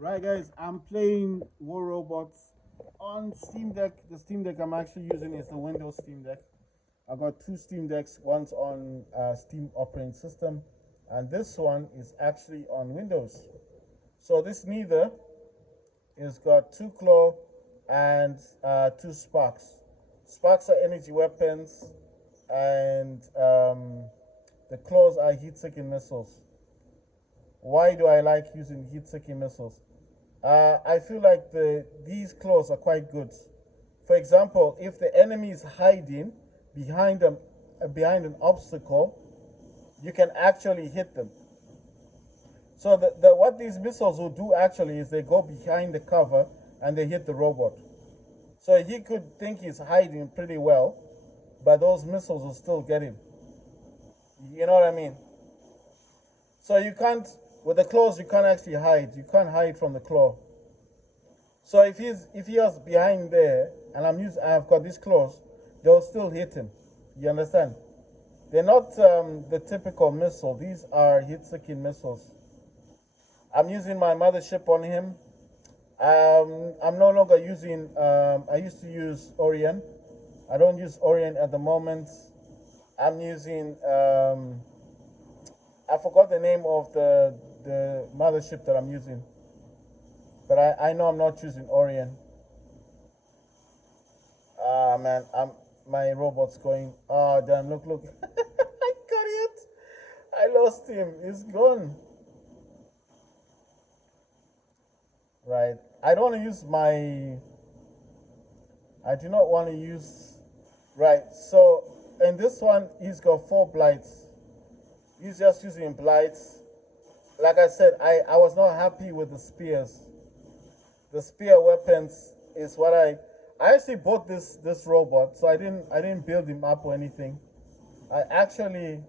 Right, guys, I'm playing War Robots on Steam Deck. The Steam Deck I'm actually using is the Windows Steam Deck. I got two Steam Decks. One's on Steam operating system, and this one is actually on Windows. So this neither is got two claw and two sparks. Sparks are energy weapons, and the claws are heat-seeking missiles. Why do I like using heat-seeking missiles? I feel like these claws are quite good. For example, if the enemy is hiding behind them, behind an obstacle, you can actually hit them. So what these missiles will do actually is they go behind the cover and they hit the robot. So he could think he's hiding pretty well, but those missiles will still get him. You know what I mean? So you can't with the claws you can't actually hide. You can't hide from the claw. So if he was behind there and I've got these claws, they'll still hit him. You understand? They're not the typical missile. These are hit-seeking missiles. I'm using my mothership on him. I'm no longer using. I used to use Orion. I don't use Orion at the moment. I'm using. I forgot the name of the mothership that I'm using, but I know I'm not using Orion. Ah man, my robot's going. Oh damn! Look! I got it. I lost him. He's gone. Right. I don't want to use my. I do not want to use. Right. So in this one, he's got four blights. He's just using blights. Like I said, I was not happy with the spears. The spear weapons is what I actually bought this robot, so I didn't build him up or anything. I actually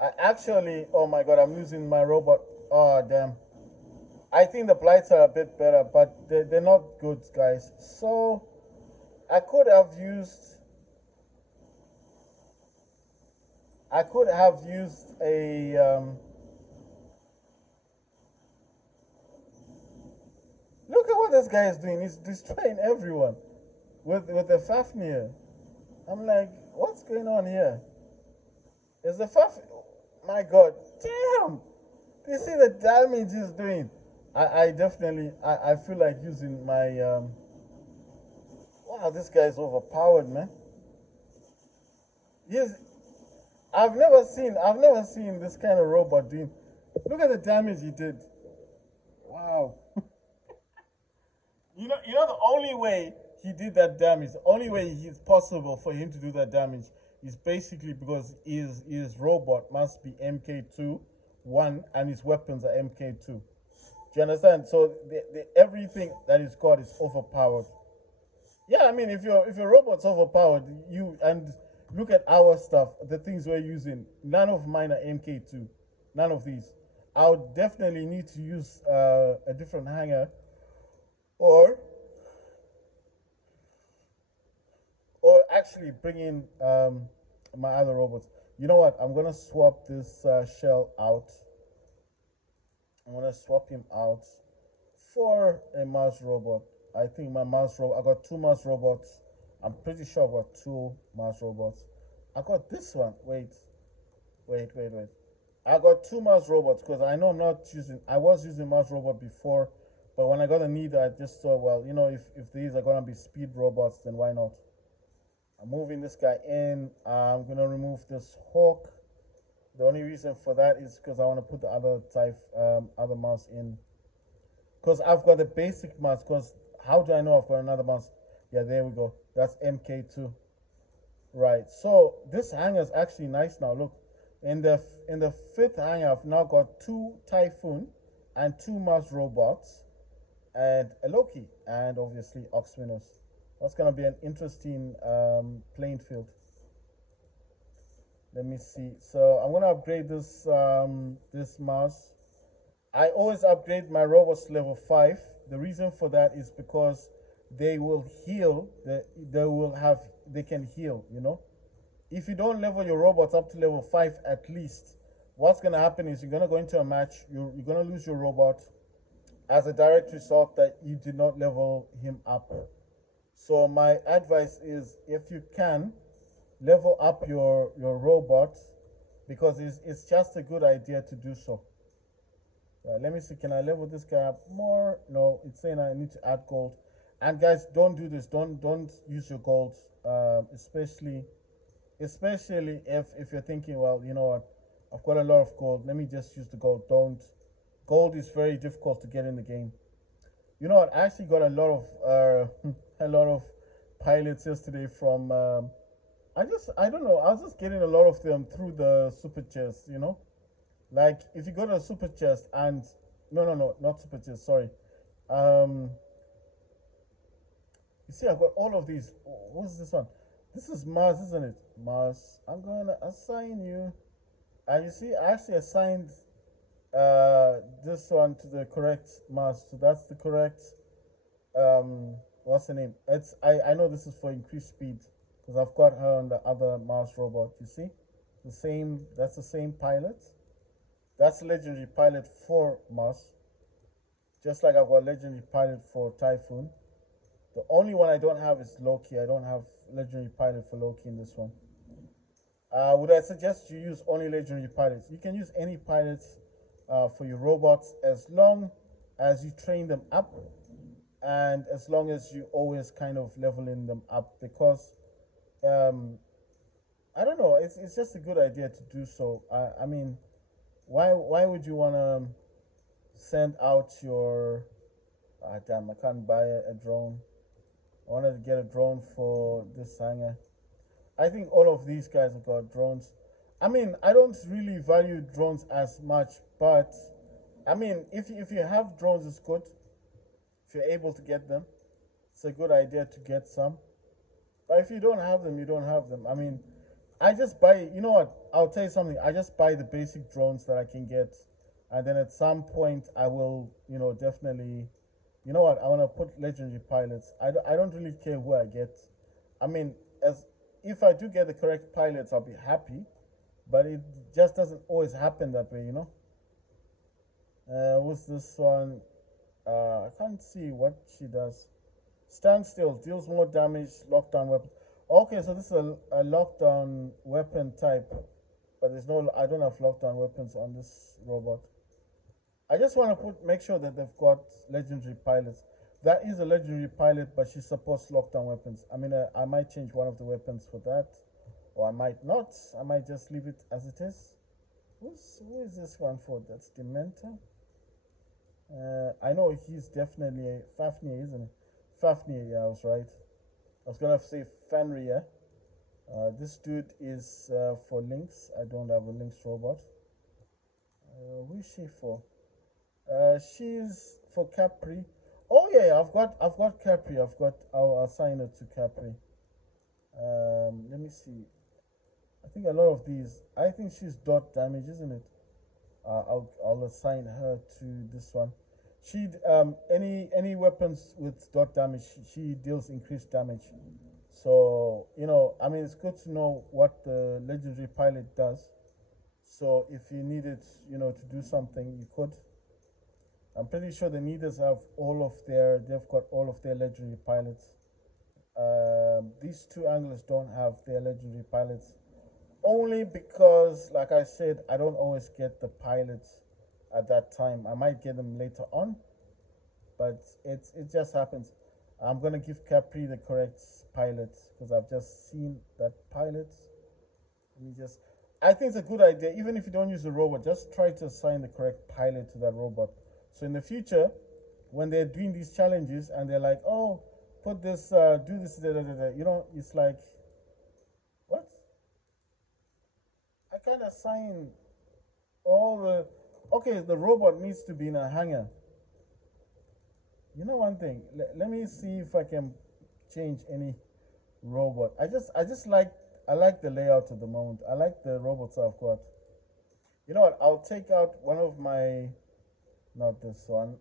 I actually oh my god, I'm losing my robot. Oh damn. I think the blights are a bit better, but they're not good, guys. So I could have used I could have used a look at what this guy is doing. He's destroying everyone with the Fafnir. I'm like, what's going on here? Is the Faf? My God, damn! Do you see the damage he's doing? I definitely I feel like using my wow, this guy's overpowered, man. He's I've never seen this kind of robot doing. Look at the damage he did. Wow. You know the only way he did that damage, the only way it's possible for him to do that damage is basically because his robot must be MK2 one and his weapons are MK2. Do you understand? So everything that he's got is overpowered. Yeah, I mean, if your robot's overpowered, you and look at our stuff, the things we're using. None of mine are MK2. None of these. I would definitely need to use a different hanger, or actually bring in my other robots. You know what? I'm gonna swap this shell out. I'm gonna swap him out for a mouse robot. I think my mouse robot. I got two mouse robots. I'm pretty sure I got two mouse robots. I got this one. Wait. I got two mouse robots because I know I'm not using. I was using mouse robot before, but when I got a need, I just thought, well, if these are gonna be speed robots, then why not? I'm moving this guy in. I'm gonna remove this hawk. The only reason for that is because I want to put the other type, other mouse in. Because I've got the basic mouse. Because how do I know I've got another mouse? Yeah, there we go. That's MK2. Right. So this hanger is actually nice now. Look, in the fifth hanger, I've now got two Typhoon and two mouse robots and a Loki and obviously Oxminos. That's gonna be an interesting playing field. Let me see. So I'm gonna upgrade this mouse. I always upgrade my robots to level 5. The reason for that is because they will heal. They can heal. If you don't level your robots up to level 5 at least, what's gonna happen is you're gonna go into a match. You're gonna lose your robot, as a direct result that you did not level him up. So my advice is, if you can, level up your robot, because it's just a good idea to do so. Let me see. Can I level this guy up more? No, it's saying I need to add gold. And guys, don't do this. Don't use your gold, especially if you're thinking, well, you know what, I've got a lot of gold. Let me just use the gold. Don't. Gold is very difficult to get in the game. You know what? I actually got a lot of a lot of pilots yesterday from. I don't know. I was just getting a lot of them through the super chest. You know, like if you go to a super chest and no, not super chest. Sorry. Um, you see, I got all of these. What's this one? This is Mars, isn't it? Mars. I'm gonna assign you. And you see, I actually assigned this one to the correct Mars. So that's the correct what's the name? I know this is for increased speed because I've got her on the other Mars robot. You see, the same. That's the same pilot. That's legendary pilot for Mars. Just like I've got legendary pilot for Typhoon. The only one I don't have is Loki. I don't have legendary pilot for Loki in this one. Would I suggest you use only legendary pilots? You can use any pilots for your robots as long as you train them up and as long as you always kind of leveling them up, because um, I don't know, it's just a good idea to do so. I mean, why would you want to send out your damn, I can't buy a drone. I wanted to get a drone for this hangar. I think all of these guys have got drones. I mean, I don't really value drones as much, but I mean, if you have drones, it's good. If you're able to get them, it's a good idea to get some. But if you don't have them, you don't have them. I mean, I just buy. You know what? I'll tell you something. I just buy the basic drones that I can get, and then at some point I will, definitely. You know what? I want to put legendary pilots. I don't really care who I get. I mean, as if I do get the correct pilots, I'll be happy. But it just doesn't always happen that way, you know. What's this one? I can't see what she does. Stand still, deals more damage, lockdown weapon. Okay, so this is a lockdown weapon type, but there's no. I don't have lockdown weapons on this robot. I just want to make sure that they've got legendary pilots. That is a legendary pilot, but she supports lockdown weapons. I mean, I might change one of the weapons for that, or I might not. I might just leave it as it is. Who is this one for? That's Dementor. I know he's definitely a Fafnir, isn't it? Fafnir, yeah, I was right. I was gonna say Fenrir. This dude is for Lynx. I don't have a Lynx robot. Who is she for? She's for Capri. Oh yeah, I've got Capri. I'll assign her to Capri. Let me see. I think a lot of these. I think she's dot damage, isn't it? I'll assign her to this one. She any weapons with dot damage, she deals increased damage. So I mean, it's good to know what the legendary pilot does. So if you needed, to do something, you could. I'm pretty sure the Needers have they've got all of their legendary pilots. These two anglers don't have their legendary pilots, only because, like I said, I don't always get the pilots at that time. I might get them later on, but it just happens. I'm gonna give Capri the correct pilot because I've just seen that pilot. Let me just. I think it's a good idea, even if you don't use the robot, just try to assign the correct pilot to that robot. So in the future, when they're doing these challenges and they're like, "Oh, put this, do this, da, da, da, da," it's like, what? I can't assign all the. Okay, the robot needs to be in a hangar. You know one thing. Let me see if I can change any robot. I like the layout at the moment. I like the robots I've got. You know what? I'll take out one of my, not this one.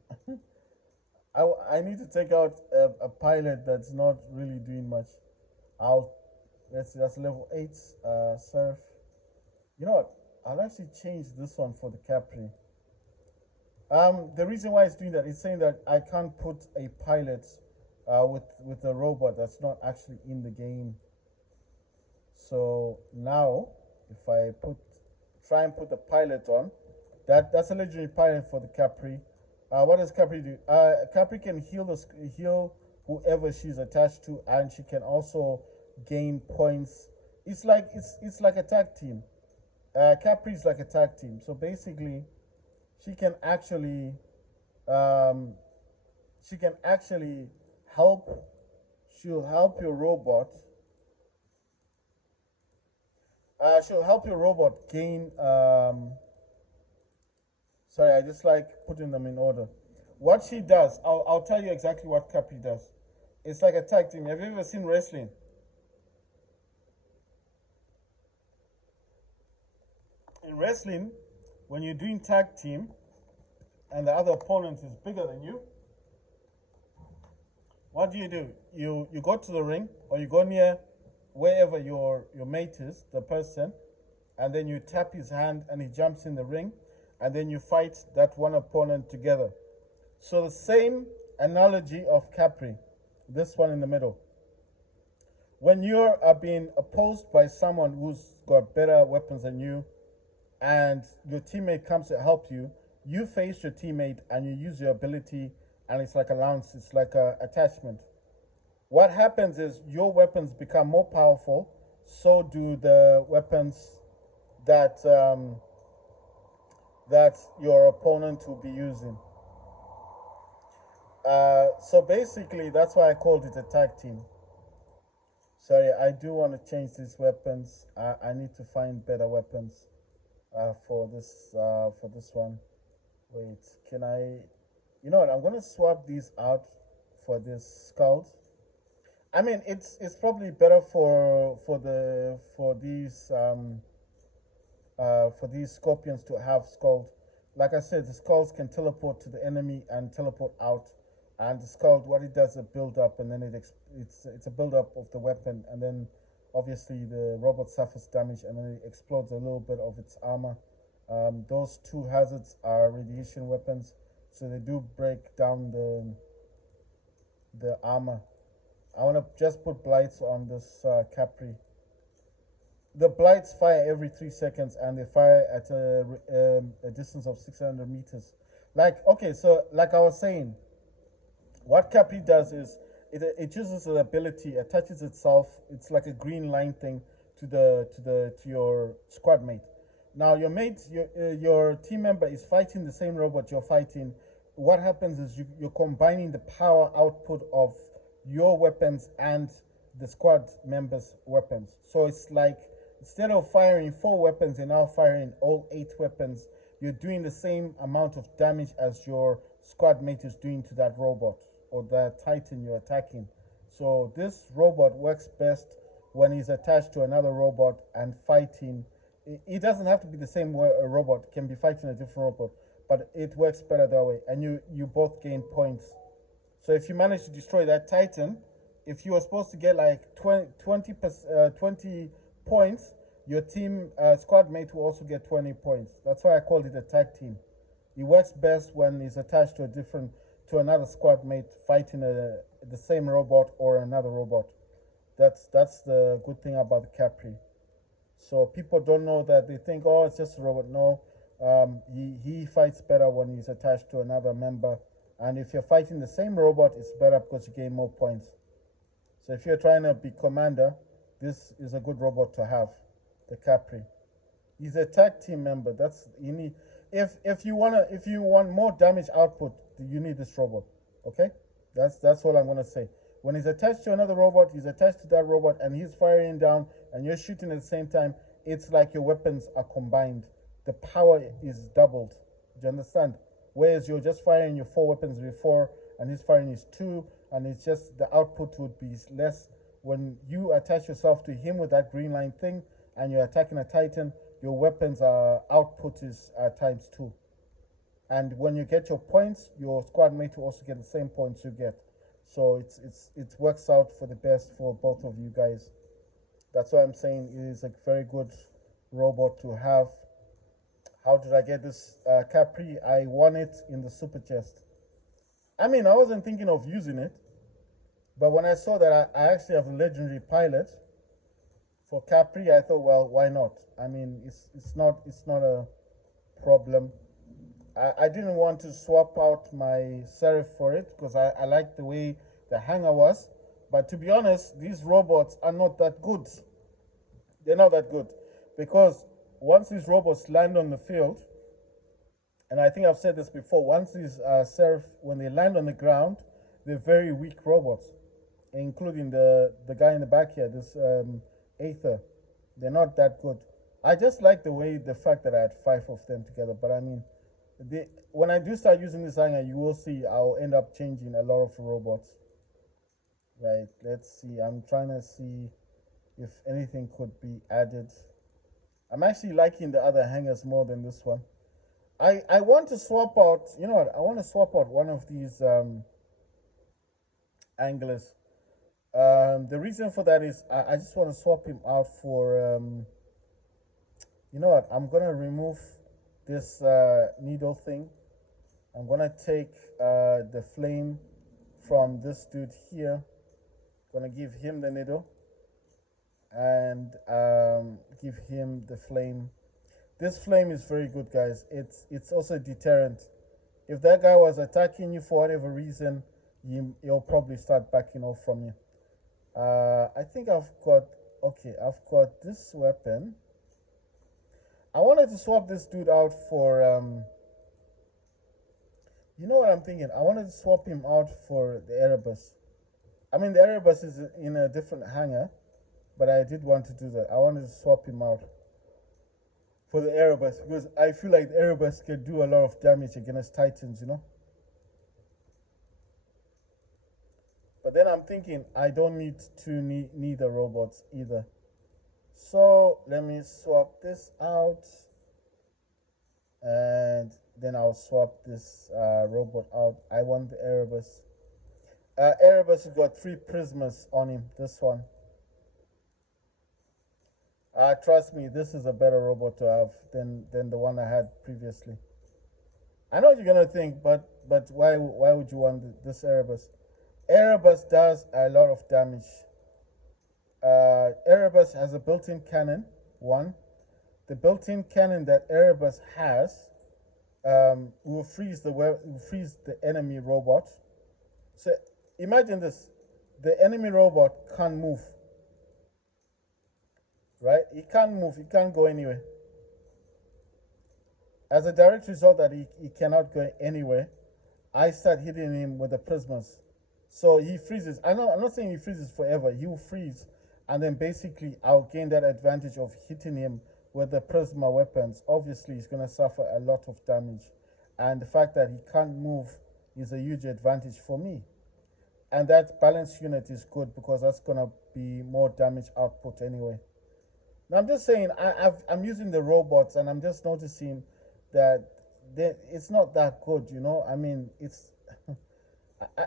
I need to take out a pilot that's not really doing much. I'll let's see. That's level 8. Surf. You know what? I'll actually change this one for the Capri. The reason why it's doing that is saying that I can't put a pilot with a robot that's not actually in the game. So now, if I try and put the pilot on, that's a legendary pilot for the Capri. What does Capri do? Capri can heal whoever she's attached to, and she can also gain points. It's like a tag team. Capri is like a tag team. So basically, she can actually um, she can actually help. She'll help your robot. She'll help your robot gain. Sorry, I just like putting them in order. What she does, I'll tell you exactly what Capri does. It's like a tag team. Have you ever seen wrestling? In wrestling, when you're doing tag team and the other opponent is bigger than you, what do? You go to the ring or you go near wherever your mate is, the person, and then you tap his hand and he jumps in the ring, and then you fight that one opponent together. So the same analogy of Capri, this one in the middle. When you're being opposed by someone who's got better weapons than you, and your teammate comes to help you, you face your teammate and you use your ability, and it's like a lance, it's like a attachment. What happens is your weapons become more powerful, so do the weapons that that your opponent will be using. So basically, that's why I called it a tag team. Sorry, I do want to change these weapons. I need to find better weapons for this one. Wait, can I? You know what? I'm gonna swap these out for this skulls. I mean, it's probably better for these scorpions to have skulls. Like I said, the skulls can teleport to the enemy and teleport out. And the skull, what it does is a build up, and then it's a build up of the weapon, and then obviously the robot suffers damage, and then it explodes a little bit of its armor. Those two hazards are radiation weapons, so they do break down the armor. I want to just put blights on this Capri. The blights fire every 3 seconds, and they fire at a distance of 600 meters. Like, okay, so like I was saying, what Capri does is it uses an ability, attaches itself. It's like a green line thing to your squad mate. Now your team member is fighting the same robot you're fighting. What happens is you're combining the power output of your weapons and the squad members' weapons. So it's like instead of firing four weapons, you're now firing all eight weapons. You're doing the same amount of damage as your squad mate is doing to that robot or the titan you're attacking. So this robot works best when he's attached to another robot and fighting. It doesn't have to be the same way a robot can be fighting a different robot, but it works better that way, and you both gain points. So if you manage to destroy that Titan, if you were supposed to get like 20 points, your team squad mate will also get 20 points. That's why I called it a tag team. It works best when it's attached to another squad mate fighting the same robot or another robot. That's the good thing about the Capri. So people don't know that, they think, oh, it's just a robot. No, he fights better when he's attached to another member. And if you're fighting the same robot, it's better because you gain more points. So if you're trying to be commander, this is a good robot to have, the Capri. He's a tag team member. That's you need. If you want more damage output, you need this robot. Okay, that's all I'm gonna say. When he's attached to another robot, he's attached to that robot, and he's firing down, and you're shooting at the same time. It's like your weapons are combined. The power is doubled. Do you understand? Whereas you're just firing your four weapons before, and he's firing his two, and it's just the output would be less. When you attach yourself to him with that green line thing, and you're attacking a Titan, your weapons output is times two. And when you get your points, your squad mate will also get the same points you get. So it works out for the best for both of you guys. That's why I'm saying it is a very good robot to have. How did I get this Capri? I won it in the super chest. I mean, I wasn't thinking of using it, but when I saw that I actually have a legendary pilot for Capri, I thought, well, why not? I mean, it's not a problem. I didn't want to swap out my Seraph for it because I liked the way the hanger was. But to be honest, these robots are not that good. They're not that good because once these robots land on the field, and I think I've said this before, once these Seraph, when they land on the ground, they're very weak robots, including the guy in the back here, this Aether. They're not that good. I just like the fact that I had five of them together. But I mean, when I do start using this hanger, you will see I'll end up changing a lot of robots. Right, let's see. I'm trying to see if anything could be added. I'm actually liking the other hangers more than this one. I want to swap out, you know what? I want to swap out one of these anglers. The reason for that is I just want to swap him out for, you know what? I'm going to remove this needle thing. I'm going to take the flame from this dude here. Going to give him the needle and give him the flame. This flame is very good, guys. It's also a deterrent. If that guy was attacking you for whatever reason, he'll probably start backing off from you. I think I've got this weapon. I wanted to swap this dude out for you know what I'm thinking? I wanted to swap him out for the Erebus. I mean, the Erebus is in a different hangar, but I did want to do that. I wanted to swap him out for the Erebus because I feel like the Erebus can do a lot of damage against Titans, you know? But then I'm thinking I don't need two neither robots either. So let me swap this out and then I'll swap this robot out. I want the Erebus. Erebus has got 3 prismas on him, this one. Trust me, this is a better robot to have than the one I had previously. I know what you're gonna think, but why would you want this Erebus? Erebus does a lot of damage. Erebus has a built-in cannon. One, the built-in cannon that Erebus has will freeze the enemy robot. So imagine this: the enemy robot can't move. Right? He can't move. He can't go anywhere. As a direct result that he cannot go anywhere, I start hitting him with the prismas. So he freezes. I'm not saying he freezes forever. He will freeze, and then basically I'll gain that advantage of hitting him with the prisma weapons. Obviously, he's gonna suffer a lot of damage, and the fact that he can't move is a huge advantage for me. And that balance unit is good because that's gonna be more damage output anyway. Now I'm just saying I'm using the robots and I'm just noticing that it's not that good, you know. I mean, it's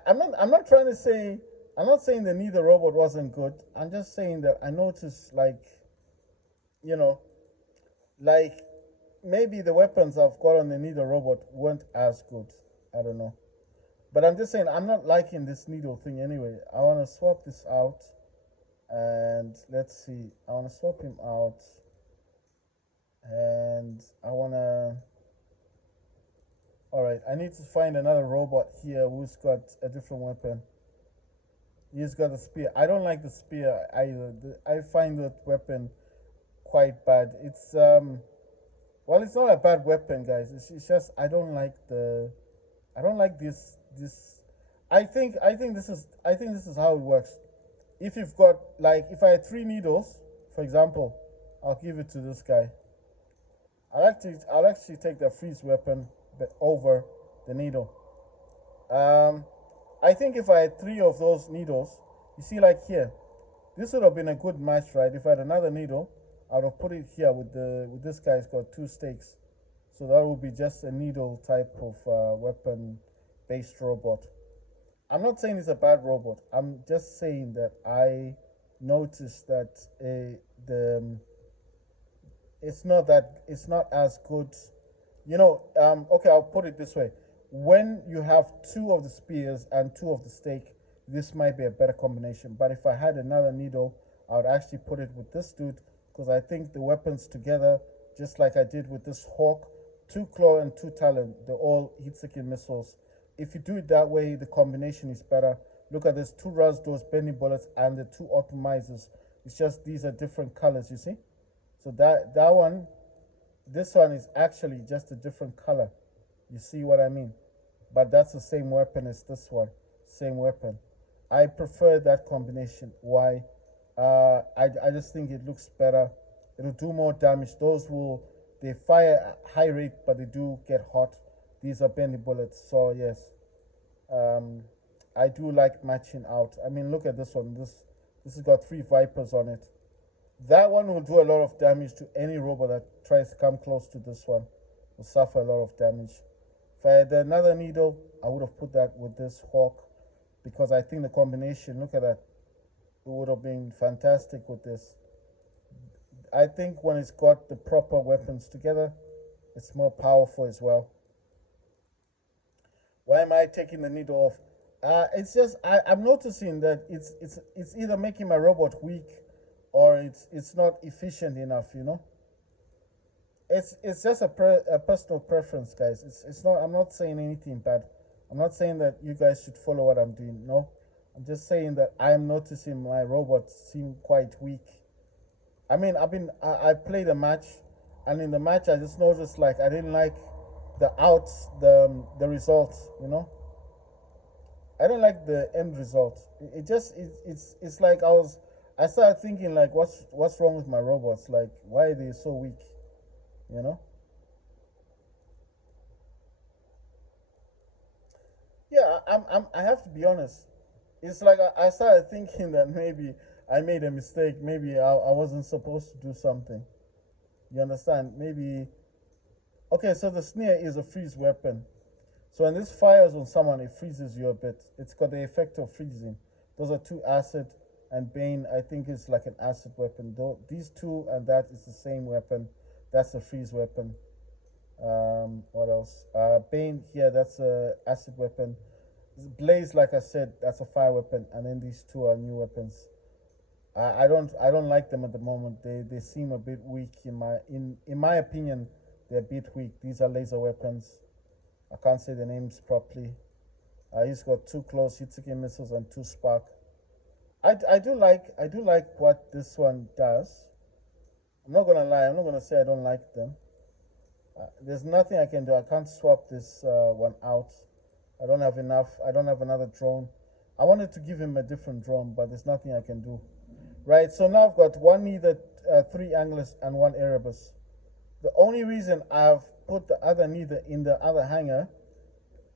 I'm not trying to say, I'm not saying the neither robot wasn't good. I'm just saying that I noticed, like, you know, like maybe the weapons I've got on the neither robot weren't as good. I don't know. But I'm just saying I'm not liking this needle thing anyway. I want to swap this out. And let's see. I want to swap him out. And I want to... Alright, I need to find another robot here who's got a different weapon. He's got a spear. I don't like the spear either. I find that weapon quite bad. It's well, it's not a bad weapon, guys. It's just I don't like this. I think this is how it works. If you've got, like, if I had 3 needles, for example, I'll give it to this guy. I'll actually take the freeze weapon over the needle. I think if I had 3 of those needles, you see, like here, this would have been a good match, right? If I had another needle, I would have put it here with this guy's got 2 stakes, so that would be just a needle type of weapon-based robot. I'm not saying it's a bad robot. I'm just saying that I noticed that it's not as good Okay, I'll put it this way. When you have two of the spears and two of the stake, this might be a better combination. But if I had another needle, I would actually put it with this dude because I think the weapons together, just like I did with this hawk, two claw and two talon, they're all heat-seeking missiles. If you do it that way, the combination is better. Look at this: two Rasdors, bending bullets, and the two optimizers. It's just these are different colors, you see. So that one, this one is actually just a different color. You see what I mean? But that's the same weapon as this one. Same weapon. I prefer that combination. Why? I just think it looks better. It'll do more damage. They fire at high rate, but they do get hot. These are bendy bullets. So yes, um, I do like matching out. I mean, look at this one. This has got three Vipers on it. That one will do a lot of damage to any robot that tries to come close to this one. Will suffer a lot of damage. If I had another needle, I would have put that with this hawk because I think the combination, look at that, it would have been fantastic with this. I think when it's got the proper weapons together, it's more powerful as well. Why am I taking the needle off? It's just I'm noticing that it's either making my robot weak or it's not efficient enough. It's just a personal preference, guys. It's not. I'm not saying anything bad. I'm not saying that you guys should follow what I'm doing. No, I'm just saying that I'm noticing my robots seem quite weak. I mean, I played a match, and in the match I just noticed like I didn't like the results. I don't like the end result. It just it's like I started thinking like what's wrong with my robots? Like why are they so weak? You know? Yeah, I have to be honest. It's like I started thinking that maybe I made a mistake. Maybe I wasn't supposed to do something. You understand? Maybe okay. So the sneer is a freeze weapon. So when this fires on someone, it freezes you a bit. It's got the effect of freezing. Those are two acid, and Bane, I think, is like an acid weapon. Though these two and that is the same weapon. That's a freeze weapon. What else? Bane here, that's a acid weapon. Blaze, like I said, that's a fire weapon, and then these two are new weapons. I don't like them at the moment. They seem a bit weak in my opinion. They're a bit weak. These are laser weapons. I can't say the names properly. He's got two close hit-seeking missiles and two spark. I do like what this one does. I'm not gonna lie. I'm not gonna say I don't like them. There's nothing I can do. I can't swap this one out. I don't have enough. I don't have another drone. I wanted to give him a different drone, but there's nothing I can do. Right. So now I've got one neither, three anglers, and one Erebus. The only reason I've put the other neither in the other hangar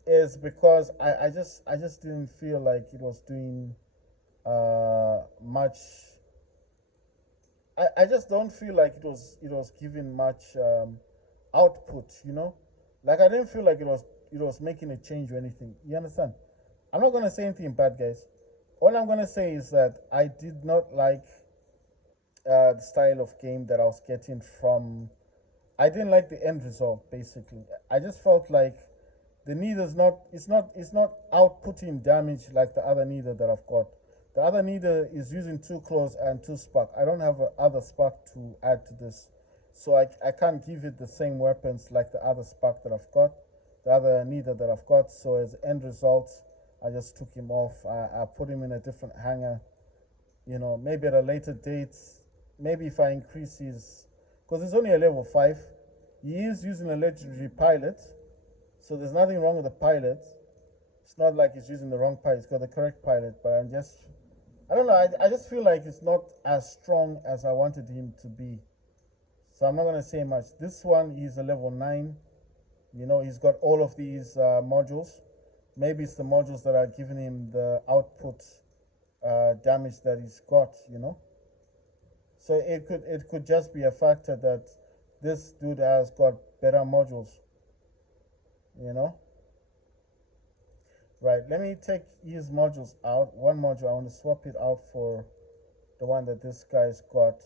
is because I just didn't feel like it was doing much. I just don't feel like it was giving much output. Like I didn't feel like it was making a change or anything. You understand? I'm not gonna say anything bad, guys. All I'm gonna say is that I did not like the style of game that I was getting from. I didn't like the end result. Basically, I just felt like the neither's not. It's not outputting damage like the other neither that I've got. The other neither is using two claws and two spark. I don't have a other spark to add to this, so I can't give it the same weapons like the other spark that I've got, the other neither that I've got. So as end result, I just took him off. I put him in a different hangar. Maybe at a later date, maybe if I increase his, because it's only a level 5, he is using a legendary pilot, so there's nothing wrong with the pilot. It's not like he's using the wrong pilot, he's got the correct pilot, but I don't know, I just feel like it's not as strong as I wanted him to be. So I'm not going to say much. This one, he's a level 9. He's got all of these modules. Maybe it's the modules that are giving him the output damage that he's got. So it could just be a factor that this dude has got better modules, you know. Right, let me take his modules out. One module, I want to swap it out for the one that this guy's got.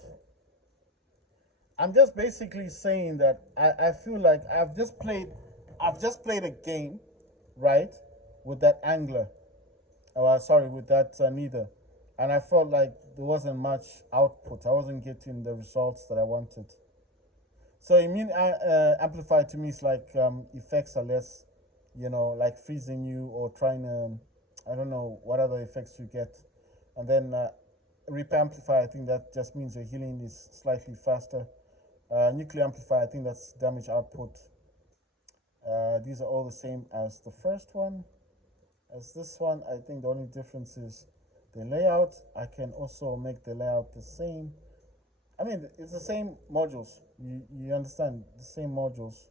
I'm just basically saying that I feel like I've just played a game, right, with that angler. Sorry, with that neither, and I felt like there wasn't much output. I wasn't getting the results that I wanted. So immune amplifier to me is like effects are less, like freezing you or trying to, I don't know what other effects you get, and then repair amplifier. I think that just means your healing is slightly faster. Nuclear amplifier. I think that's damage output. These are all the same as the first one. As this one, I think the only difference is the layout. I can also make the layout the same. I mean, it's the same modules. You understand the same modules.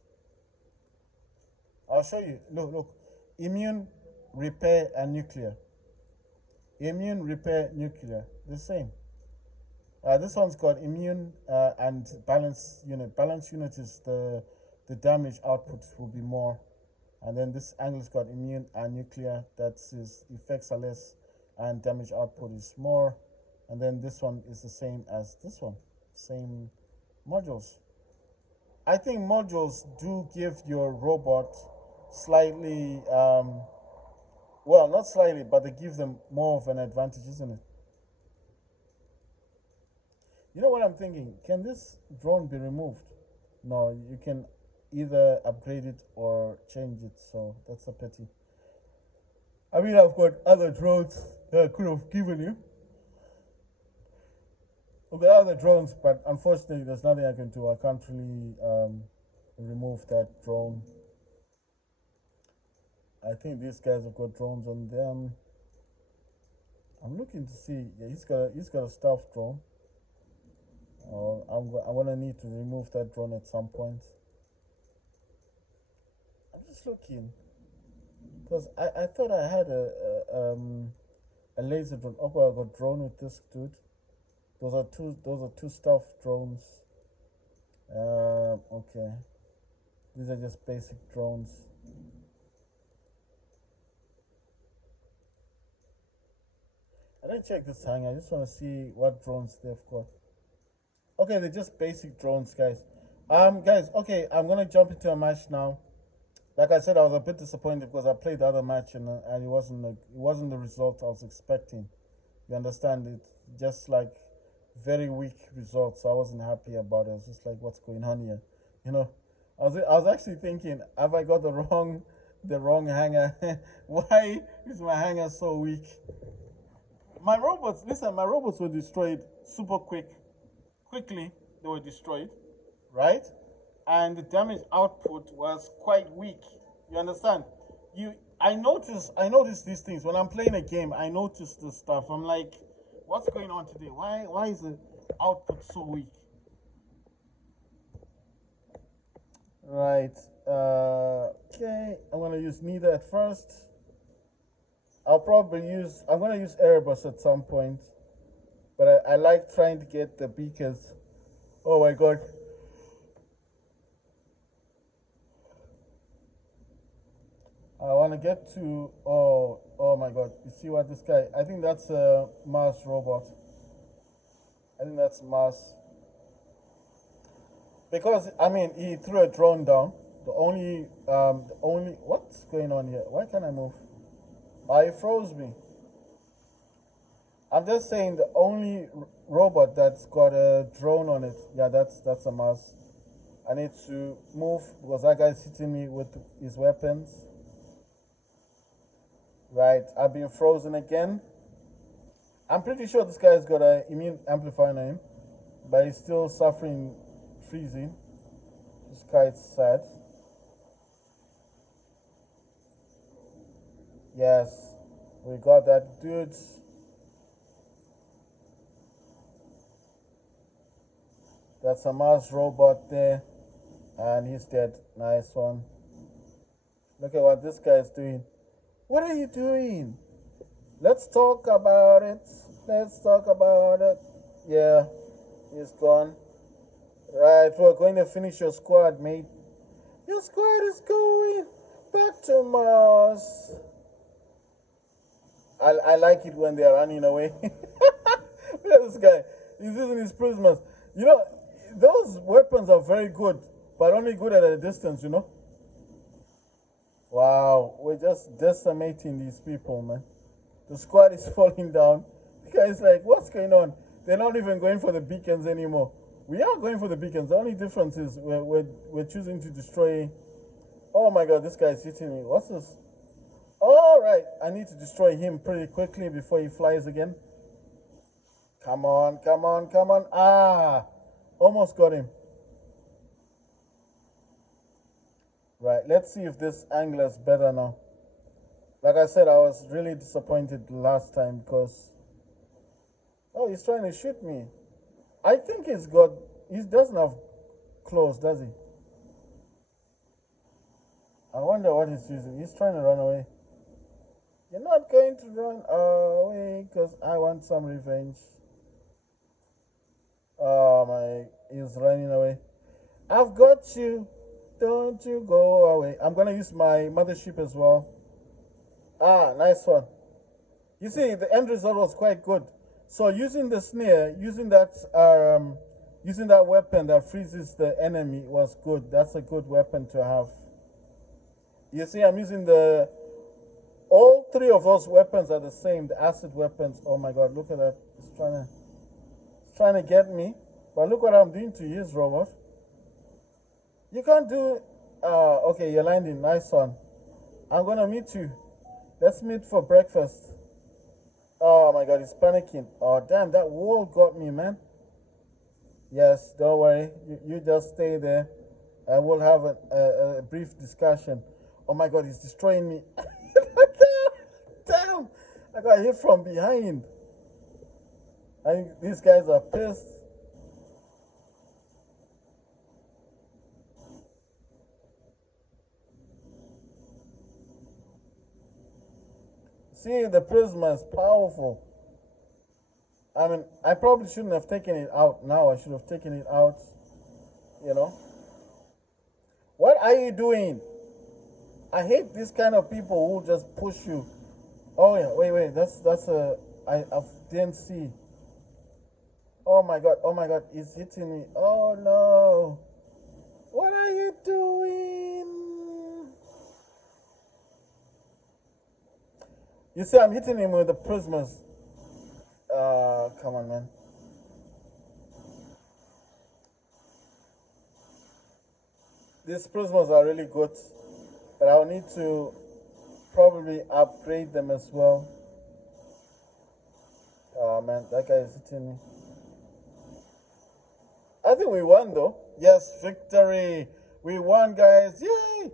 I'll show you. Look. Immune, repair, and nuclear. Immune, repair, nuclear. The same. This one's got immune and balance unit. Balance unit is the damage output will be more, and then this angle's got immune and nuclear. That's his effects are less, and damage output is more, and then this one is the same as this one. Same modules. I think modules do give your robot slightly, well, not slightly, but they give them more of an advantage, isn't it? You know what I'm thinking? Can this drone be removed? No, you can either upgrade it or change it, so that's a pity. I mean, I've got other drones that I could have given you. I've got other drones, but unfortunately, there's nothing I can do. I can't really remove that drone. I think these guys have got drones on them. I'm looking to see. Yeah, he's got a stealth drone. I'm gonna need to remove that drone at some point. I'm just looking because I thought I had a laser drone. Okay, I got drone with this dude. Those are two stealth drones. Okay, these are just basic drones. I didn't check this hangar. I just want to see what drones they've got. Okay, they're just basic drones, guys. Guys. Okay, I'm gonna jump into a match now. Like I said, I was a bit disappointed because I played the other match and it wasn't the result I was expecting. You understand it? Just like very weak results. So I wasn't happy about it. I was just like, what's going on here? You know, I was actually thinking, have I got the wrong hanger? Why is my hanger so weak? My robots were destroyed super quickly. They were destroyed, right? And the damage output was quite weak. You understand? I notice these things when I'm playing a game. I notice this stuff. I'm like, what's going on today? Why is the output so weak? Right. Okay. I'm gonna use neither at first. I'm gonna use Erebus at some point, but I like trying to get the beakers. Oh my god. I want to get to. Oh my god. You see what this guy. I think that's a Mars robot. I think that's Mars. Because, I mean, he threw a drone down. What's going on here? Why can't I move? He froze me. I'm just saying the only robot that's got a drone on it. Yeah, that's a Mars. I need to move because that guy's hitting me with his weapons. Right, I've been frozen again. I'm pretty sure this guy's got an immune amplifier on him, but he's still suffering freezing. This guy's sad. Yes, we got that dude. That's a Mars robot there, and he's dead. Nice one. Look at what this guy's doing. What are you doing? Let's talk about it. Let's talk about it. Yeah, he's gone. Right, we're going to finish your squad, mate. Your squad is going back to Mars. I like it when they're running away. Look at this guy. He's using his prismas. You know, those weapons are very good, but only good at a distance, you know. Wow, we're just decimating these people, man. The squad is falling down. The guy's like, what's going on? They're not even going for the beacons anymore. We are going for the beacons. The only difference is we're choosing to destroy. Oh my god, this guy's hitting me. What's this? All right, I need to destroy him pretty quickly before he flies again. Come on, come on, come on. Ah, almost got him. Right, let's see if this angler's better now. Like I said, I was really disappointed last time because... Oh, he's trying to shoot me. I think he's got... He doesn't have claws, does he? I wonder what he's using. He's trying to run away. You're not going to run away because I want some revenge. Oh my... He's running away. I've got you. Don't you go away. I'm going to use my mothership as well. Ah, nice one. You see, the end result was quite good. So using the snare, using that weapon that freezes the enemy was good. That's a good weapon to have. You see, I'm using all three of those weapons are the same, the acid weapons. Oh my god, look at that. It's trying to get me. But look what I'm doing to his robot. You can't do... okay, you're landing. Nice one. I'm going to meet you. Let's meet for breakfast. Oh my god, he's panicking. Oh, damn, that wall got me, man. Yes, don't worry. You just stay there and we'll have a brief discussion. Oh my god, he's destroying me. Damn, I got hit from behind. I think these guys are pissed. See, the Prisma is powerful. I mean, I probably shouldn't have taken it out now. I should have taken it out, you know. What are you doing? I hate this kind of people who just push you. Oh yeah, wait. That's I didn't see. Oh my god, he's hitting me. Oh no. What are you doing? You see, I'm hitting him with the prismas. Come on, man. These prismas are really good, but I'll need to probably upgrade them as well. Oh man, that guy is hitting me. I think we won though. Yes, victory. We won, guys. Yay!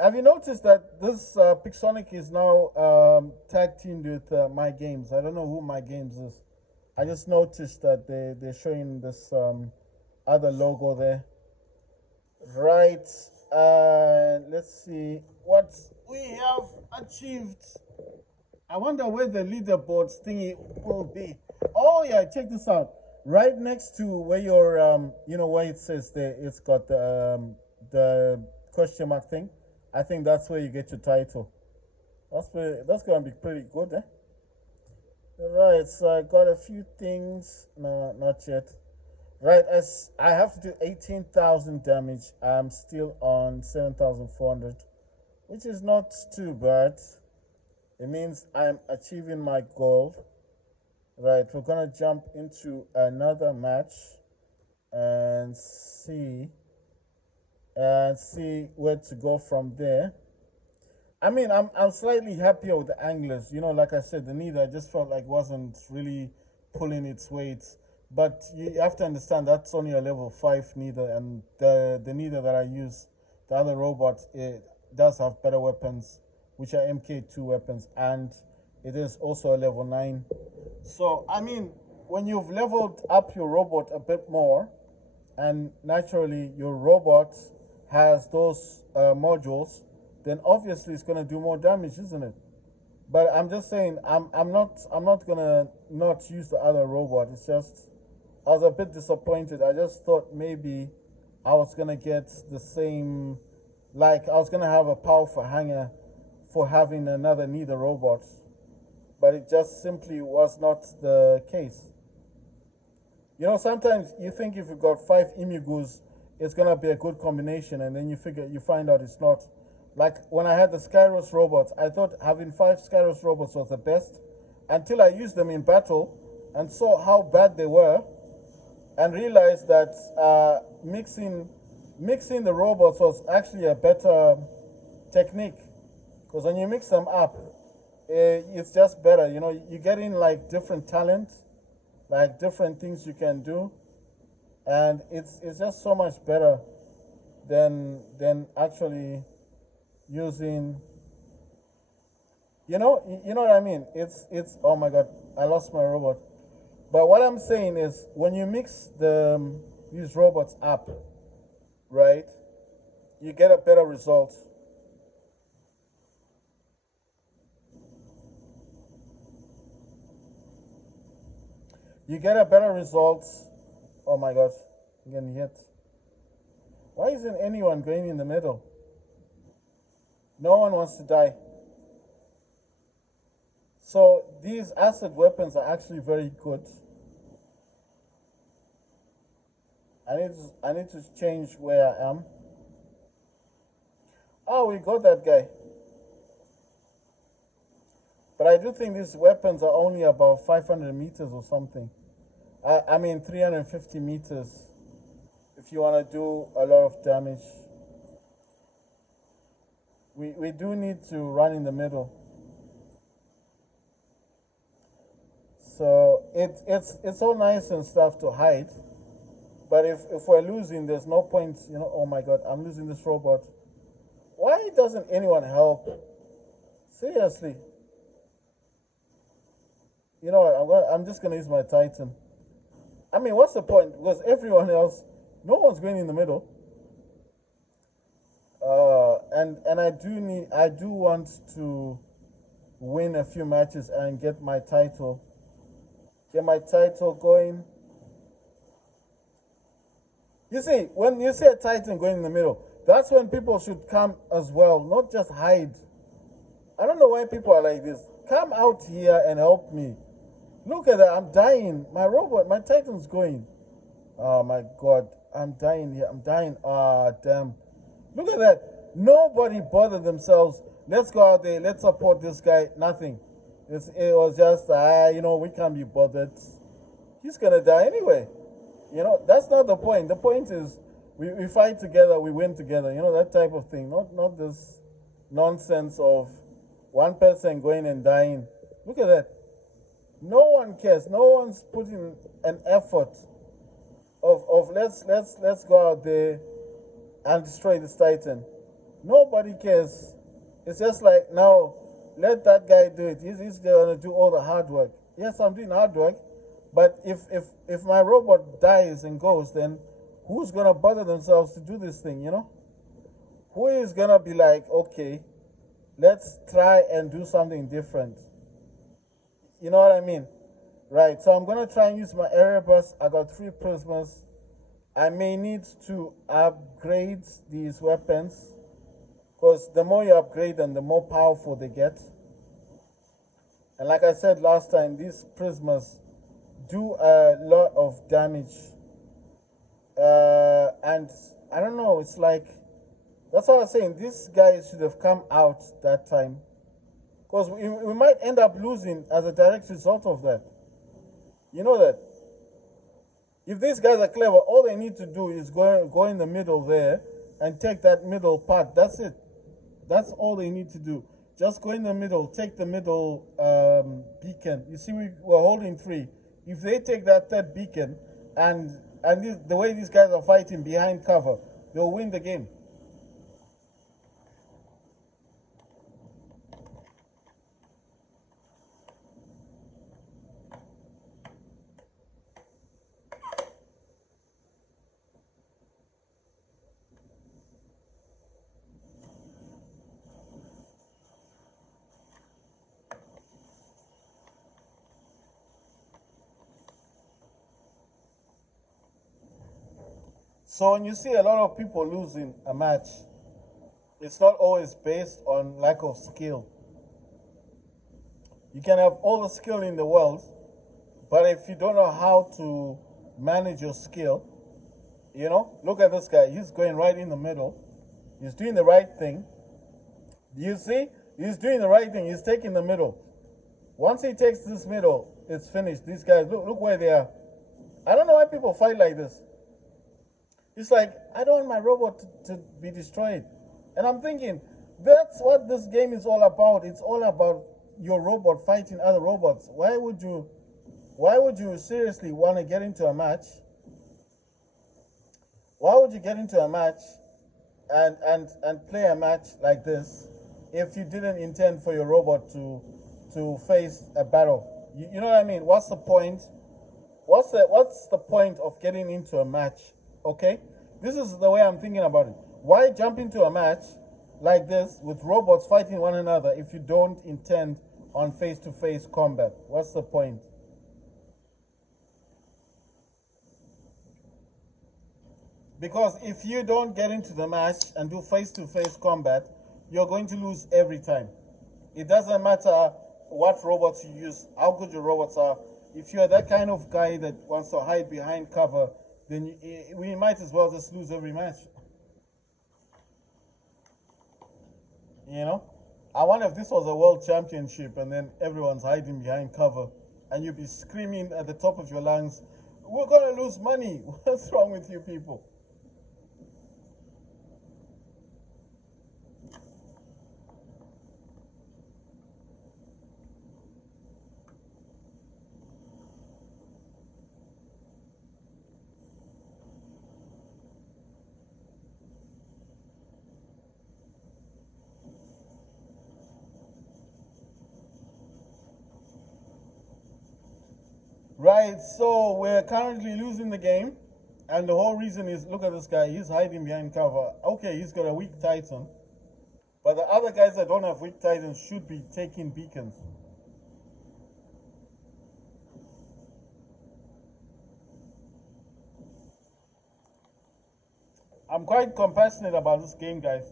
Have you noticed that this Pixonic is now tag teamed with My Games? I don't know who My Games is. I just noticed that they're showing this other logo there. Right. Let's see what we have achieved. I wonder where the leaderboard thingy will be. Oh yeah, check this out. Right next to where your where it says there, it's got the question mark thing. I think that's where you get your title. That's gonna be pretty good, eh? Right, so I got a few things. No, not yet. Right, as I have to do 18,000 damage, I'm still on 7,400, which is not too bad. It means I'm achieving my goal. Right, we're gonna jump into another match and see where to go from there. I mean, I'm slightly happier with the anglers. You know, like I said, the Neither I just felt like wasn't really pulling its weight. But you have to understand that's only a level 5 Neither, and the Neither that I use, the other robot, it does have better weapons, which are MK2 weapons, and it is also a level 9. So, I mean, when you've leveled up your robot a bit more, and naturally your robot has those modules, then obviously it's going to do more damage, isn't it? But I'm just saying, I'm not gonna not use the other robot. It's just I was a bit disappointed. I just thought maybe I was gonna get the same, like I was gonna have a powerful hanger for having another Neither robot, but it just simply was not the case. You know, sometimes you think if you got five Imigus, it's gonna be a good combination, and then you find out it's not. Like when I had the Skyros robots, I thought having five Skyros robots was the best, until I used them in battle and saw how bad they were, and realized that mixing the robots was actually a better technique, because when you mix them up, it's just better. You know, you get in like different talents, like different things you can do, and it's just so much better than actually using. You know what I mean. It's oh my god, I lost my robot. But what I'm saying is, when you mix these robots up, right, you get a better result. You get a better result. Oh my god, I'm getting hit. Why isn't anyone going in the middle? No one wants to die. So these acid weapons are actually very good. I need to change where I am. Oh, we got that guy. But I do think these weapons are only about 500 meters or something. I mean 350 meters if you want to do a lot of damage. We do need to run in the middle. So it's all nice and stuff to hide. But if we're losing, there's no point, oh my god, I'm losing this robot. Why doesn't anyone help? Seriously. You know what, I'm just gonna use my Titan. I mean, what's the point? Because everyone else, no one's going in the middle. And I do want to win a few matches and get my title. Get my title going. You see, when you see a Titan going in the middle, that's when people should come as well, not just hide. I don't know why people are like this. Come out here and help me. Look at that, I'm dying. My robot, my Titan's going. Oh my god, I'm dying here. I'm dying. Ah, damn. Look at that. Nobody bothered themselves. Let's go out there. Let's support this guy. Nothing. It was just, we can't be bothered. He's gonna die anyway. That's not the point. The point is we fight together, we win together. That type of thing. Not this nonsense of one person going and dying. Look at that. No one cares. No one's putting an effort of let's go out there and destroy this Titan. Nobody cares. It's just like, now let that guy do it. He's gonna do all the hard work. Yes, I'm doing hard work, but if my robot dies and goes, then who's gonna bother themselves to do this thing? Who is gonna be like, okay, let's try and do something different? You know what I mean? Right, so I'm gonna try and use my Erebus. I got 3 prismas. I may need to upgrade these weapons, because the more you upgrade them, the more powerful they get. And like I said last time, these prismas do a lot of damage. And I don't know, it's like, that's what I was saying, these guys should have come out that time. Because we might end up losing as a direct result of that. You know that? If these guys are clever, all they need to do is go in the middle there and take that middle part. That's it. That's all they need to do. Just go in the middle, take the middle beacon. You see, we're holding 3. If they take that 3rd beacon, and the way these guys are fighting behind cover, they'll win the game. So when you see a lot of people losing a match, it's not always based on lack of skill. You can have all the skill in the world, but if you don't know how to manage your skill. You know, look at this guy. He's going right in the middle. He's doing the right thing. You see? He's doing the right thing. He's taking the middle. Once he takes this middle, it's finished. These guys, look where they are. I don't know why people fight like this. It's like, I don't want my robot to be destroyed. And I'm thinking, that's what this game is all about. It's all about your robot fighting other robots. Why would you seriously want to get into a match? Why would you get into a match and play a match like this if you didn't intend for your robot to face a battle? You know what I mean? What's the point? What's the point of getting into a match? Okay? This is the way I'm thinking about it. Why jump into a match like this with robots fighting one another if you don't intend on face-to-face combat? What's the point? Because if you don't get into the match and do face-to-face combat, you're going to lose every time. It doesn't matter what robots you use, how good your robots are. If you're that kind of guy that wants to hide behind cover, then we might as well just lose every match. You know? I wonder if this was a world championship and then everyone's hiding behind cover and you'd be screaming at the top of your lungs, we're going to lose money. What's wrong with you people? Right, so we're currently losing the game, and the whole reason is look at this guy, he's hiding behind cover. Okay, he's got a weak Titan, but the other guys that don't have weak Titans should be taking beacons. I'm quite compassionate about this game, guys.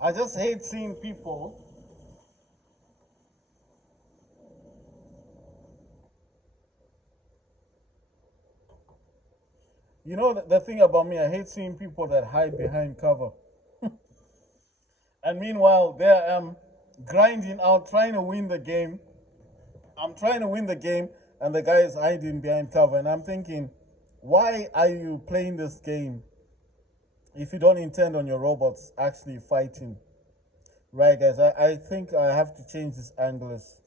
I just hate seeing people. You know the thing about me, I hate seeing people that hide behind cover. And meanwhile, there I am grinding out, trying to win the game. I'm trying to win the game, and the guy is hiding behind cover. And I'm thinking, why are you playing this game if you don't intend on your robots actually fighting? Right, guys, I think I have to change this anglers.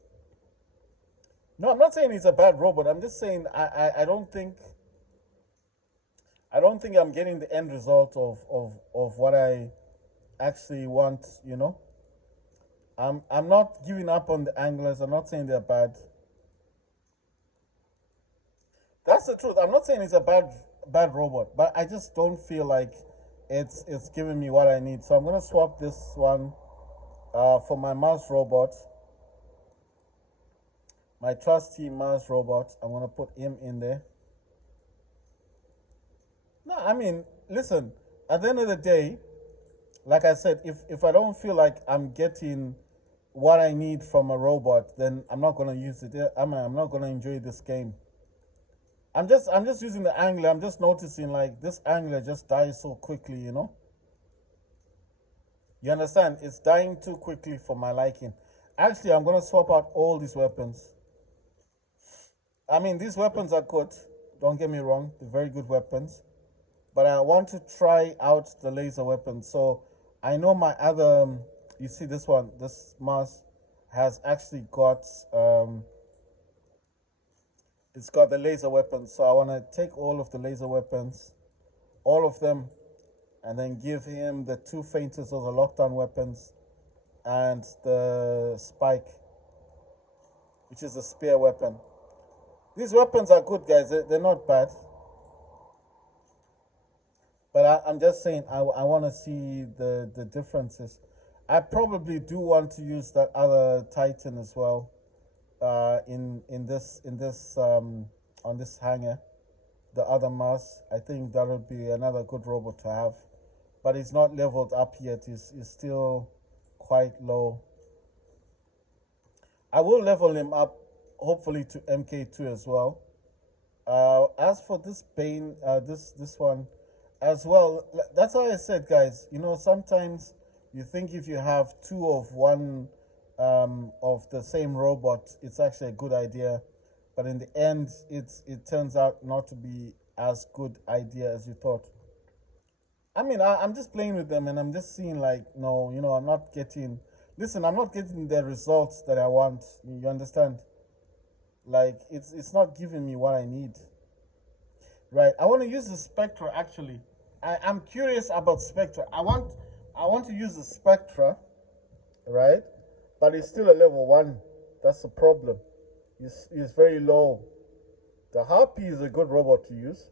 No, I'm not saying it's a bad robot. I'm just saying I don't think I'm getting the end result of what I actually want, you know. I'm not giving up on the anglers. I'm not saying they're bad. That's the truth. I'm not saying it's a bad robot, but I just don't feel like it's giving me what I need. So I'm gonna swap this one for my Mars robot, my trusty Mars robot. I'm gonna put him in there. No, I mean, listen. At the end of the day, like I said, if I don't feel like I'm getting what I need from a robot, then I'm not gonna use it. I'm not gonna enjoy this game. I'm just using the angler. I'm just noticing like this angler just dies so quickly, you know? You understand? It's dying too quickly for my liking. Actually, I'm gonna swap out all these weapons. I mean, these weapons are good. Don't get me wrong, they're very good weapons. But I want to try out the laser weapon. So I know my other, you see this one, this Mars has actually got, it's got the laser weapons. So I want to take all of the laser weapons, all of them, and then give him the two faintest or the lockdown weapons and the spike, which is a spear weapon. These weapons are good, guys. They're not bad. But I'm just saying, I want to see the differences. I probably do want to use that other Titan as well. In this on this hanger, the other Mars. I think that would be another good robot to have, but it's not leveled up yet. It's still quite low. I will level him up, hopefully to MK2 as well. As for this Bane, this one as well. That's why I said, guys. You know, sometimes you think if you have two of one of the same robot, it's actually a good idea, but in the end, it turns out not to be as good idea as you thought. I mean, I'm just playing with them and I'm just seeing like, no, you know, I'm not getting. Listen, I'm not getting the results that I want. You understand? Like, it's not giving me what I need. Right. I want to use the Spectra actually. I'm curious about Spectra. I want to use the Spectra, right? But it's still a level one. That's the problem. It's very low. The Harpy is a good robot to use.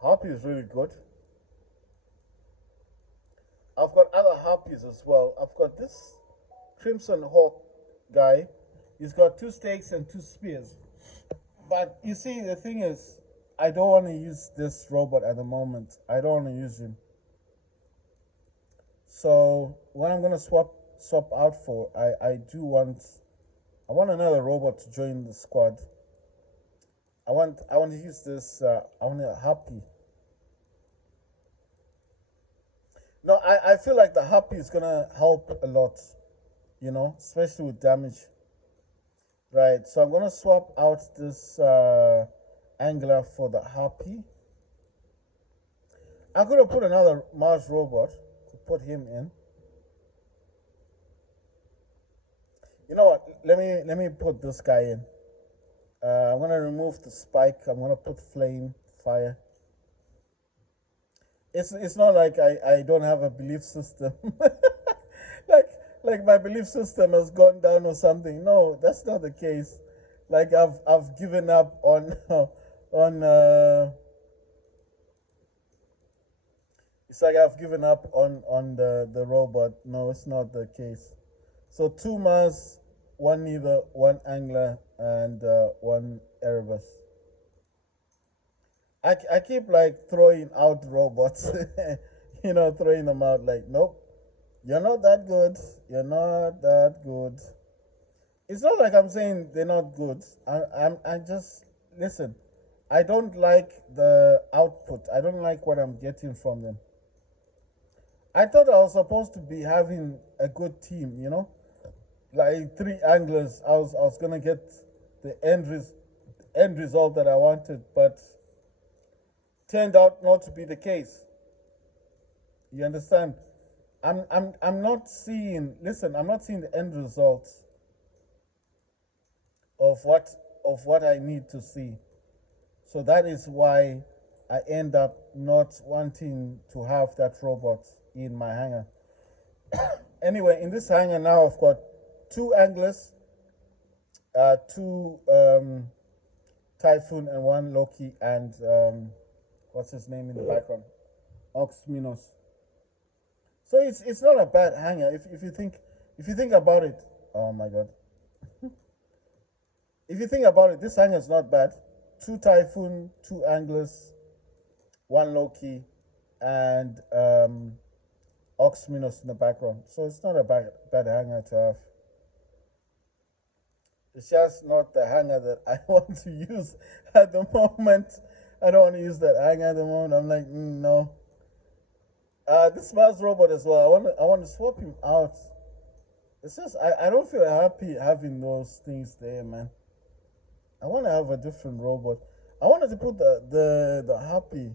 Harpy is really good. I've got other Harpies as well. I've got this Crimson Hawk guy. He's got two stakes and two spears. But you see, the thing is, I don't want to use this robot at the moment. I don't want to use him. So what I'm gonna swap out for, I want another robot to join the squad. I want to use this. I want a Happy. No, I feel like the Happy is gonna help a lot. You know, especially with damage. Right. So I'm gonna swap out this Angler for the Happy. I could have put another Mars robot to put him in. You know what? Let me put this guy in. I'm gonna remove the spike. I'm gonna put flame, fire. It's not like I don't have a belief system. like like my belief system has gone down or something. No, that's not the case. Like I've given up on on it's like I've given up on the robot. No, it's not the case. So two Mars, one Neither, one Angler, and one Erebus. I keep like throwing out robots, you know, throwing them out like, nope, you're not that good. You're not that good. It's not like I'm saying they're not good. I just listen. I don't like the output. I don't like what I'm getting from them. I thought I was supposed to be having a good team, you know, like three anglers. I was gonna get the end result that I wanted, but turned out not to be the case. You understand? I'm not seeing. Listen, I'm not seeing the end result of what I need to see. So that is why I end up not wanting to have that robot in my hangar. Anyway, in this hangar now, I've got two anglers, two Typhoon, and one Loki, and what's his name in the background? Ox Minos. So it's not a bad hangar if you think about it. Oh my god. If you think about it, this hangar is not bad. Two Typhoon, two anglers, one Loki, and Ox Minos in the background. So it's not a bad hangar to have. It's just not the hanger that I want to use at the moment. I don't want to use that hanger at the moment. I'm like, no. This Mars robot as well. I want to swap him out. It's just I don't feel happy having those things there, man. I want to have a different robot. I wanted to put the Happy,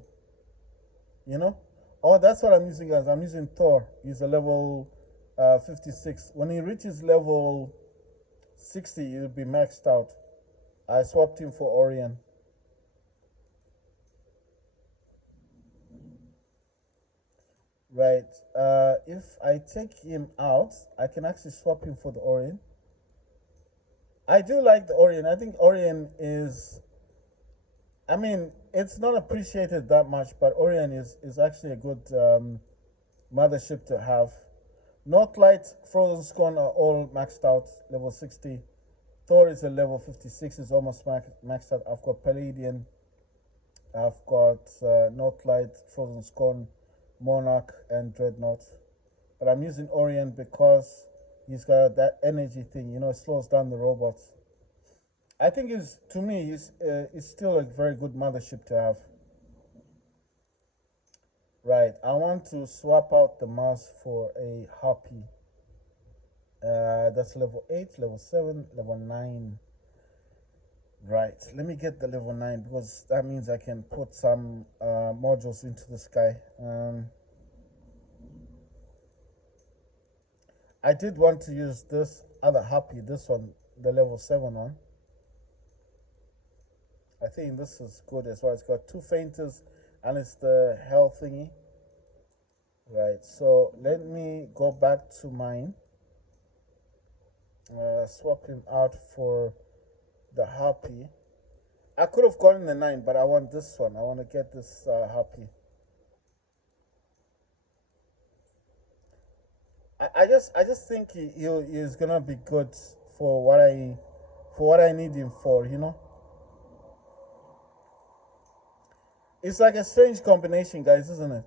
you know. Oh, that's what I'm using, guys. I'm using Thor. He's a level 56. When he reaches level 60, he'll be maxed out. I swapped him for Orion. Right. If I take him out, I can actually swap him for the Orion. I do like the Orion. I think Orion is. I mean, it's not appreciated that much, but Orion is actually a good mothership to have. Northlight, Frozen Scone are all maxed out, level 60. Thor is a level 56, is almost maxed out. I've got Palladian, I've got Northlight, Frozen Scone, Monarch, and Dreadnought. But I'm using Orient because he's got that energy thing, it slows down the robots. I think is to me is still a very good mothership to have. Right, I want to swap out the Mars for a Harpy. That's level 8, level 7, level 9. Right, let me get the level 9 because that means I can put some modules into the sky. I did want to use this other Harpy, this one, the level 7 one. I think this is good as well. It's got 2 fainters and it's the hell thingy. Right, so let me go back to mine. Swap him out for the Harpy. I could have gotten the 9, but I want this one. I want to get this Harpy. I just think he is gonna be good for what I need him for. It's like a strange combination, guys, isn't it?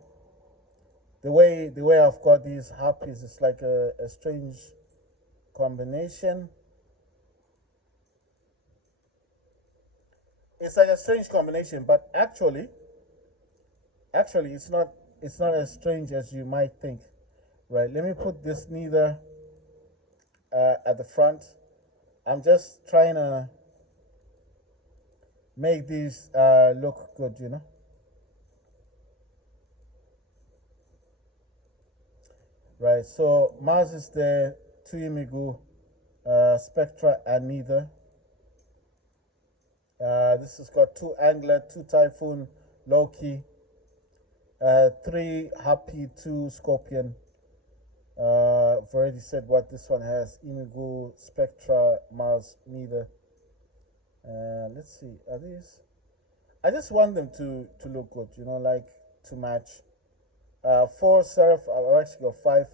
The way I've got these Harpies, it's like a strange combination. It's like a strange combination, but actually it's not as strange as you might think. Right, let me put this neither at the front. I'm just trying to make these look good. Right, so Mars is there, Tuyimigu, Spectra, and neither. This has got 2 Angler, 2 Typhoon, Loki, 3 Happy, 2 Scorpion. I've already said what this one has: Imigu, Spectra, Mars, neither. Let's see, are these? I just want them to look good, like to match. 4 Seraph, I've actually got 5,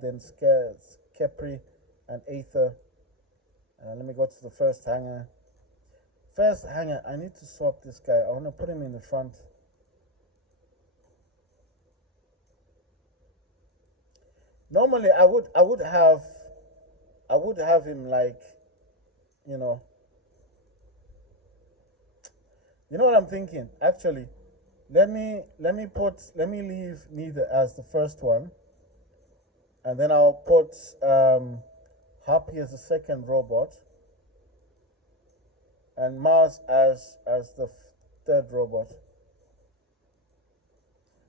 then Kepri and Aether. Let me go to the first hanger. First hanger, I need to swap this guy. I want to put him in the front. Normally, I would have him like, you know, what I'm thinking. Actually, let me leave neither as the first one, and then I'll put Happy as the second robot, and Mars as the third robot.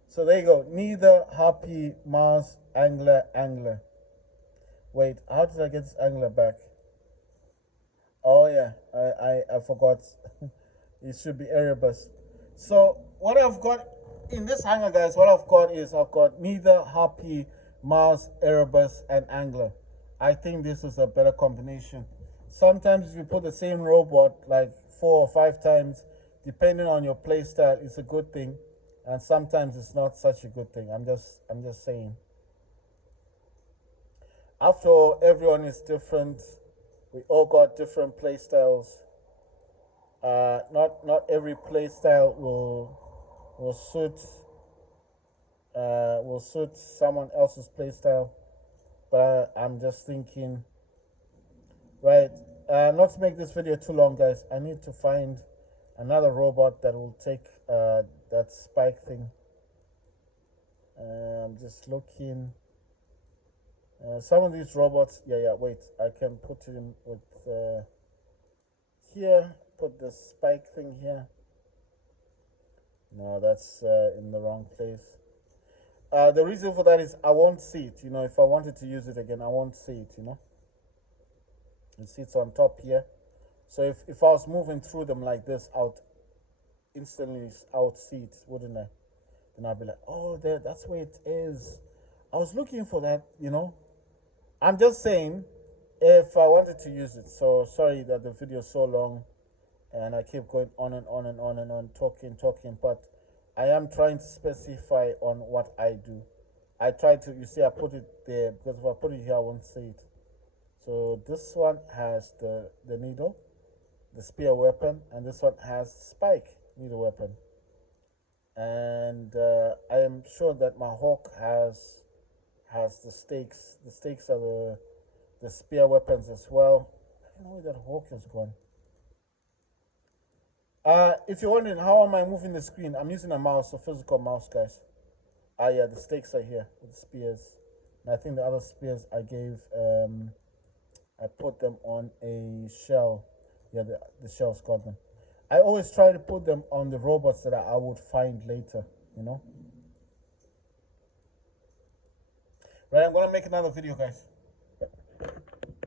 So there you go. Neither, Happy, Mars, Angler, Angler. Wait, how did I get this Angler back? Oh yeah, I forgot. It should be Erebus. So what I've got in this hanger, guys, what I've got is I've got neither, Happy, Mars, Erebus, and Angler. I think this is a better combination. Sometimes if you put the same robot like 4 or 5 times, depending on your playstyle, it's a good thing, and sometimes it's not such a good thing. I'm just saying. After all, everyone is different. We all got different playstyles. Not every playstyle will suit someone else's playstyle. But I'm just thinking, right? Not to make this video too long, guys. I need to find another robot that will take that spike thing. I'm just looking. Some of these robots, yeah. Wait, I can put it in with here. Put the spike thing here. No, that's in the wrong place. The reason for that is I won't see it. If I wanted to use it again, I won't see it. It sits on top here. So if I was moving through them like this, instantly I would see it, wouldn't I? Then I'd be like, oh, that's where it is. I was looking for that. I'm just saying, if I wanted to use it. So sorry that the video is so long, and I keep going on and on and on and on, talking, but I am trying to specify on what I do. I tried to, you see, I put it there because if I put it here, I won't see it. So this one has the needle, the spear weapon, and this one has spike needle weapon. And I am sure that my hawk has the stakes. The stakes are the spear weapons as well. I don't know where that hawk has gone. If you're wondering how am I moving the screen, I'm using a mouse, a physical mouse, guys. Yeah, the stakes are here with the spears. And I think the other spears I gave, I put them on a shell. Yeah, the shell's got them. I always try to put them on the robots that I would find later, you know? Right, I'm gonna make another video, guys.